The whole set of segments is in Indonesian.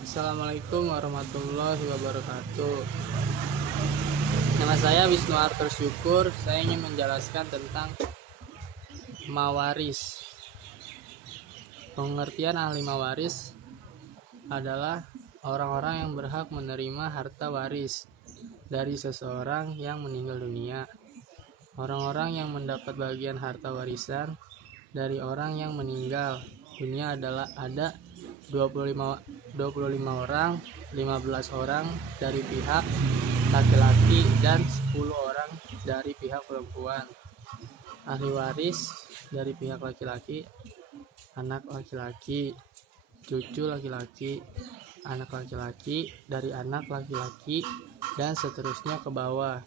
Assalamualaikum warahmatullahi wabarakatuh. Nama saya Wisnu Arthur Syukur. Saya ingin menjelaskan tentang mawaris. Pengertian ahli mawaris adalah orang-orang yang berhak menerima harta waris dari seseorang yang meninggal dunia. Orang-orang yang mendapat bagian harta warisan dari orang yang meninggal dunia adalah ada 25 orang, 15 orang dari pihak laki-laki dan 10 orang dari pihak perempuan. Ahli waris dari pihak laki-laki, anak laki-laki, cucu laki-laki, anak laki-laki dari anak laki-laki, dan seterusnya ke bawah.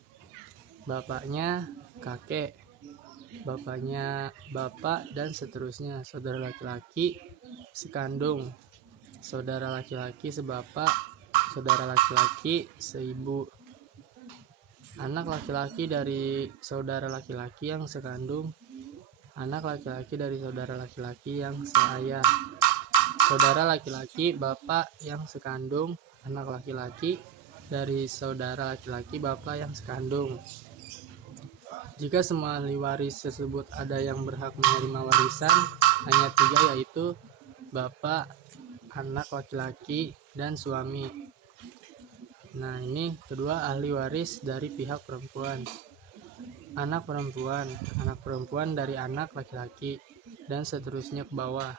Bapaknya kakek, bapaknya bapak, dan seterusnya. Saudara laki-laki sekandung, saudara laki-laki sebapak, saudara laki-laki seibu, anak laki-laki dari saudara laki-laki yang sekandung, anak laki-laki dari saudara laki-laki yang seayah, saudara laki-laki bapak yang sekandung, anak laki-laki dari saudara laki-laki bapak yang sekandung. Jika semua ahli waris tersebut ada yang berhak menerima warisan, hanya 3, yaitu bapak, anak laki-laki, dan suami. Nah, ini kedua ahli waris dari pihak perempuan. Anak perempuan dari anak laki-laki, dan seterusnya ke bawah.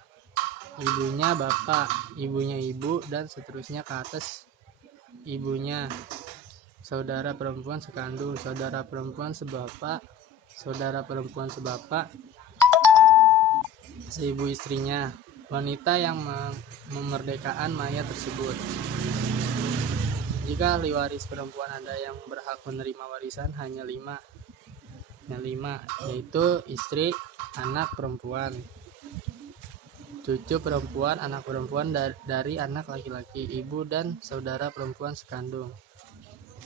Ibunya bapak, ibunya ibu, dan seterusnya ke atas ibunya. Saudara perempuan sekandung, saudara perempuan sebapak, saudara perempuan sebapak, seibu istrinya. Wanita yang memerdekakan mayat tersebut. Jika ahli waris perempuan ada yang berhak menerima warisan hanya 5, yaitu istri, anak perempuan, cucu perempuan, anak perempuan dari anak laki-laki, ibu, dan saudara perempuan sekandung.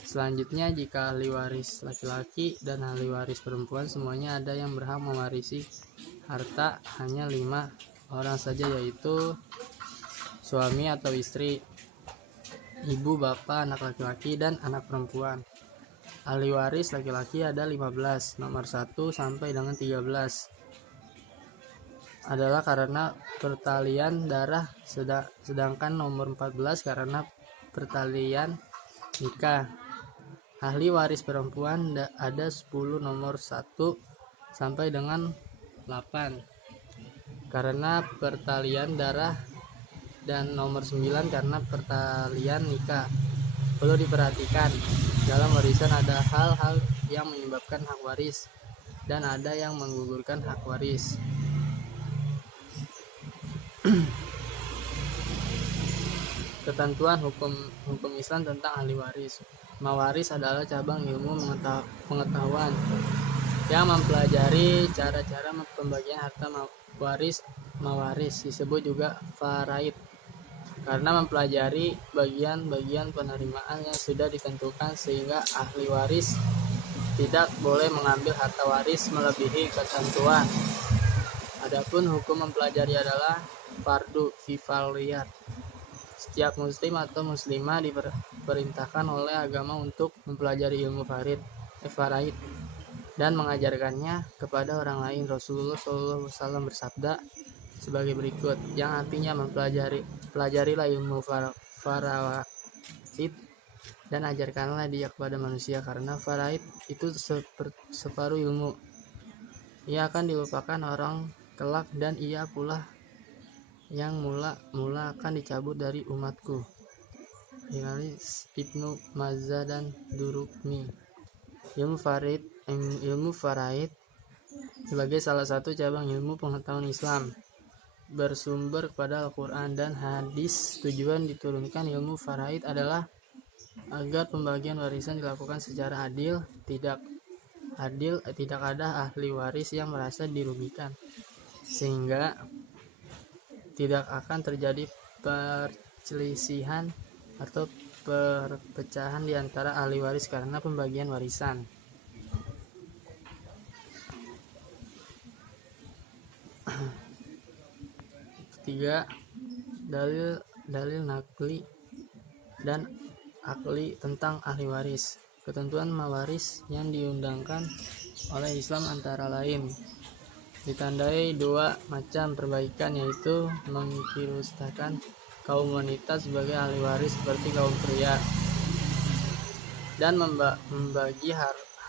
Selanjutnya, jika ahli waris laki-laki dan ahli waris perempuan semuanya ada yang berhak mewarisi harta hanya 5 orang saja, yaitu suami atau istri, ibu, bapak, anak laki-laki, dan anak perempuan. Ahli waris laki-laki ada 15, nomor 1 sampai dengan 13 adalah karena pertalian darah, sedangkan nomor 14 karena pertalian nikah. Ahli waris perempuan ada 10, nomor 1 sampai dengan 8 karena pertalian darah, dan nomor 9 karena pertalian nikah. Perlu diperhatikan, dalam warisan ada hal-hal yang menyebabkan hak waris dan ada yang menggugurkan hak waris. Ketentuan hukum Islam tentang ahli waris. Mawaris adalah cabang ilmu pengetahuan yang mempelajari cara-cara pembagian harta waris. Mawaris disebut juga faraid karena mempelajari bagian-bagian penerimaan yang sudah ditentukan, sehingga ahli waris tidak boleh mengambil harta waris melebihi ketentuan. Adapun hukum mempelajari adalah fardu kifayah. Setiap muslim atau muslimah diperintahkan oleh agama untuk mempelajari ilmu faraid dan mengajarkannya kepada orang lain. Rasulullah SAW bersabda sebagai berikut, yang artinya pelajarilah ilmu faraid dan ajarkanlah dia kepada manusia, karena faraid itu separuh ilmu. Ia akan dilupakan orang kelak, dan ia pula yang mula akan dicabut dari umatku. Riwayat Ibnu Majah dan Durukni. Ilmu faraid sebagai salah satu cabang ilmu pengetahuan Islam bersumber kepada Al-Quran dan hadis. Tujuan diturunkan ilmu faraid adalah agar pembagian warisan dilakukan secara adil. Tidak ada ahli waris yang merasa dirugikan, sehingga tidak akan terjadi perselisihan atau perpecahan di antara ahli waris karena pembagian warisan. Ketiga, dalil nakli dan akli tentang ahli waris. Ketentuan mawaris yang diundangkan oleh Islam antara lain ditandai dua macam perbaikan, yaitu mengikutsertakan kaum wanita sebagai ahli waris seperti kaum pria, dan membagi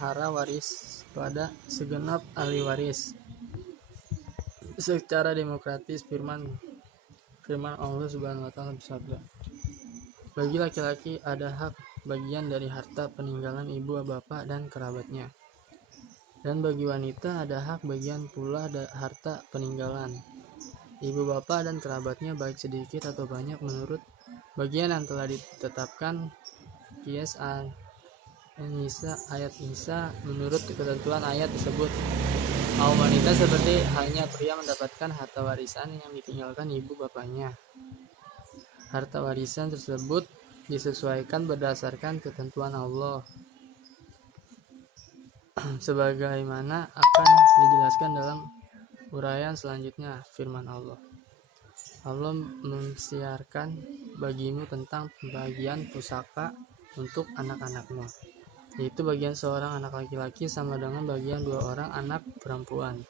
hara waris pada segenap ahli waris secara demokratis. Firman Allah Subhanahu wa taala bersabda, bagi laki-laki ada hak bagian dari harta peninggalan ibu bapak dan kerabatnya, dan bagi wanita ada hak bagian pula harta peninggalan ibu bapak dan kerabatnya, baik sedikit atau banyak, menurut bagian yang telah ditetapkan. Qiyas An-Nisa ayat Nisa. Menurut ketentuan ayat tersebut, kaum wanita seperti halnya pria mendapatkan harta warisan yang ditinggalkan ibu bapaknya. Harta warisan tersebut disesuaikan berdasarkan ketentuan Allah, sebagaimana akan dijelaskan dalam uraian selanjutnya. Firman Allah mensiarkan bagimu tentang pembagian pusaka untuk anak-anakmu, yaitu bagian seorang anak laki-laki sama dengan bagian dua orang anak perempuan.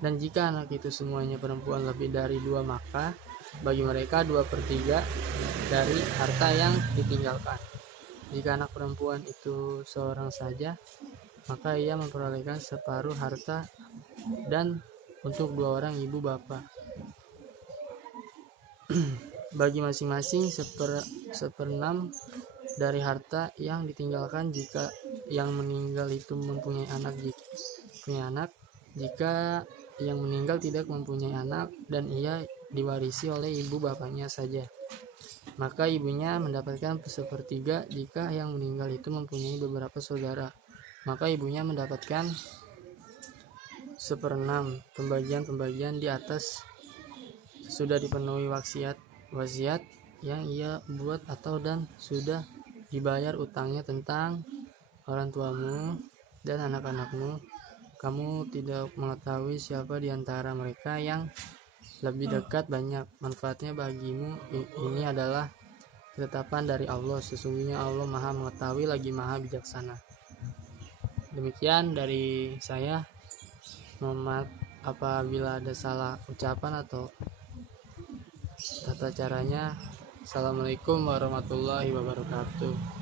Dan jika anak itu semuanya perempuan lebih dari dua, maka bagi mereka 2/3 dari harta yang ditinggalkan. Jika anak perempuan itu seorang saja, maka ia memperolehkan separuh harta, dan untuk dua orang ibu bapak bagi masing-masing 1/6 dari harta yang ditinggalkan jika yang meninggal itu mempunyai anak. Jika yang meninggal tidak mempunyai anak dan ia diwarisi oleh ibu bapaknya saja, maka ibunya mendapatkan 1/3. Jika yang meninggal itu mempunyai beberapa saudara, maka ibunya mendapatkan 1/6. Pembagian di atas sudah dipenuhi wasiat yang ia buat dan sudah dibayar utangnya tentang orang tuamu dan anak-anakmu. Kamu tidak mengetahui siapa di antara mereka yang lebih dekat banyak manfaatnya bagimu. Ini adalah ketetapan dari Allah. Sesungguhnya Allah Maha mengetahui lagi Maha bijaksana. Demikian dari saya. Mohon maaf apabila ada salah ucapan atau tata caranya. Assalamualaikum warahmatullahi wabarakatuh.